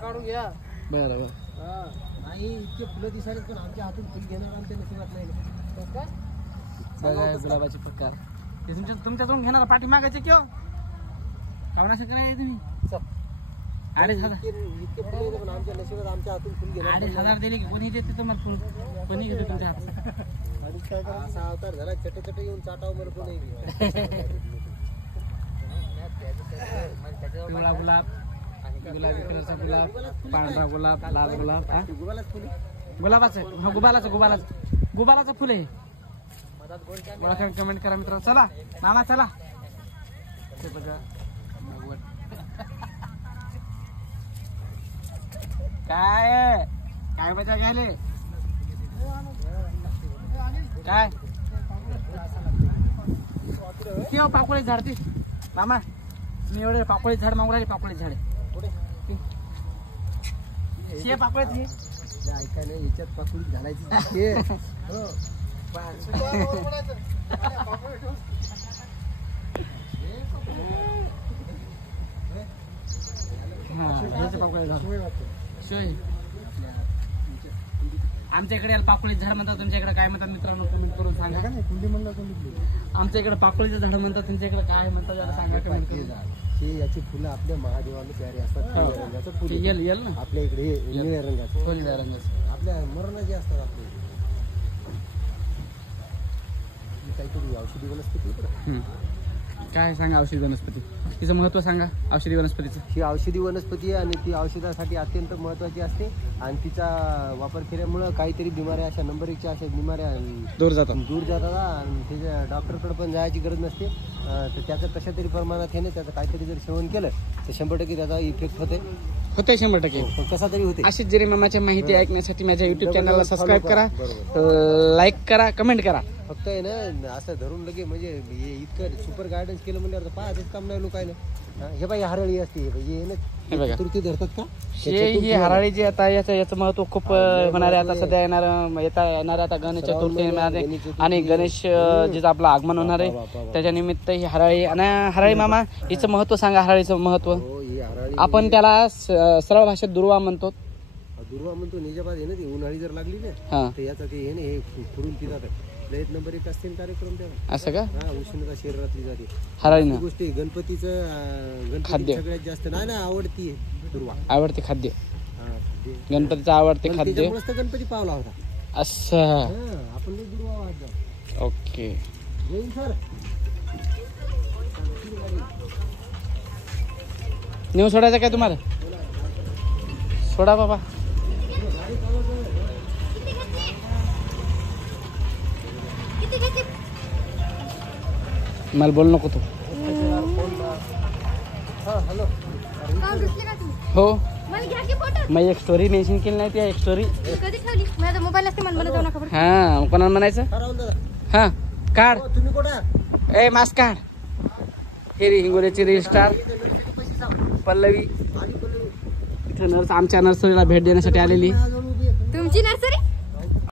काढून घ्या. बरोबर. नाही इतके फुलं दिसायला पण आमच्या हातून फुल घेणार आमच्या नशिबात नाही. बघा गुलाबाचे प्रकार ते तुमच्याकडून घेणार पाठी मागायचे किंवा कावणाचं करायचं तुम्ही 2,500 इतके फुलं पण आमच्या नशिबात आमच्या हातून फुल घेणार. 2,500 दिले की कोणी देते तुम्हाला फुल? कोणी घेते तुमच्या हातात? असा अवतार झाला चट येऊन चाटावं मला कोणी. पिवळा गुलाब, गुलाबी कलरचा गुलाब, पांढरा गुलाब, लाल गुलाब. गुलाबाचं गुबालाचं फुल आहे. ओळखा कमेंट करा मित्रांनो. चला मामा चला. ते बघा काय मजा घ्यायले काय किंवा पाकोळी झाड ती मामा मी एवढे पाकोळी झाड मागू राहिले. पाकोळी झाड शे पाकोळी ऐकायला याच्यात पाकुळी घालायची. आमच्या इकडे पाकोळी झाड म्हणतात. तुमच्या इकडे काय म्हणतात मित्रांनो कमेंट करून सांगा. आमच्या इकडे पाकोळीचं झाड म्हणतात. तुमच्या इकडे काय म्हणतात जरा सांगा कमेंट करून. याची फुलं आपल्या महादेवाला प्यारी असतात. येल ना आपल्या इकडे निळ्या रंगाचं निळ्या रंगाचं आपल्या मरणाचे असतात. आपल्या काहीतरी औषधी वनस्पती काय सांगा औषधी वनस्पती तिचं महत्व सांगा. औषधी वनस्पतीचं ही औषधी वनस्पती आहे आणि ती औषधासाठी अत्यंत महत्वाची असते आणि तिचा वापर केल्यामुळं काहीतरी बिमाऱ्या अशा नंबर 1च्या अशा बिमाऱ्या दूर जातात आणि त्याच्या डॉक्टरकडे पण जायची गरज नसते. तर त्याचं कशा तरी प्रमाणात हे नाही त्याचं काहीतरी जर सेवन केलं तर 100% त्याचा इफेक्ट होते 100%. पण कसा तरी होते. अशीच जरी मामाच्या माहिती ऐकण्यासाठी माझ्या युट्यूब चॅनलला सबस्क्राईब करा, लाईक करा, कमेंट करा. फक्त आहे ना असं धरून लगे म्हणजे इतकं सुपर गार्डन्स केलं म्हणजे पाहायचंच काम नाही लोकायला. हे बाई हरळी असते हे बघा चतुर्थी धरतात का ही हराळी जी आता याचं महत्व खूप होणार आहे. आता सध्या येणार आता गणेश चतुर्थी आणि गणेश जिचं आपलं आगमन होणार आहे त्याच्या निमित्त ही हराळी. आणि हराळी मामा हिचं महत्व सांगा. हराळीचं महत्व आपण त्याला सरळ भाषेत दुर्वा म्हणतो. दुर्वा म्हणतो निजाबाद आहे ना ती उन्हाळी जर लागली ना तर याचा ते हे फुरून ती जातात. लयत नंबर 1 असते कार्यक्रम त्याला असं का. उष्णता शरीरातली जाते हराळीनं. गोष्टी गणपतीचं खाद्य सगळ्यात जास्त नाही आवडती दुर्वा. आवडते खाद्य गणपतीचं आवडते खाद्य. गणपती पावला होता असं आपण दुर्वा वाढतात. ओके जैन सर नेऊ सोडायचं काय तुम्हाला? सोडा बाबा. मला बोल नको तू. हो मग एक स्टोरी मेन्शन केली नाही. ती एक स्टोरी हा कोणाला म्हणायचं. हा काढ ए मास्क काढ. हे हिंगोलीची रील स्टार पल्लवी इथं आमच्या नर्सरीला भेट देण्यासाठी आलेली. तुमची नर्सरी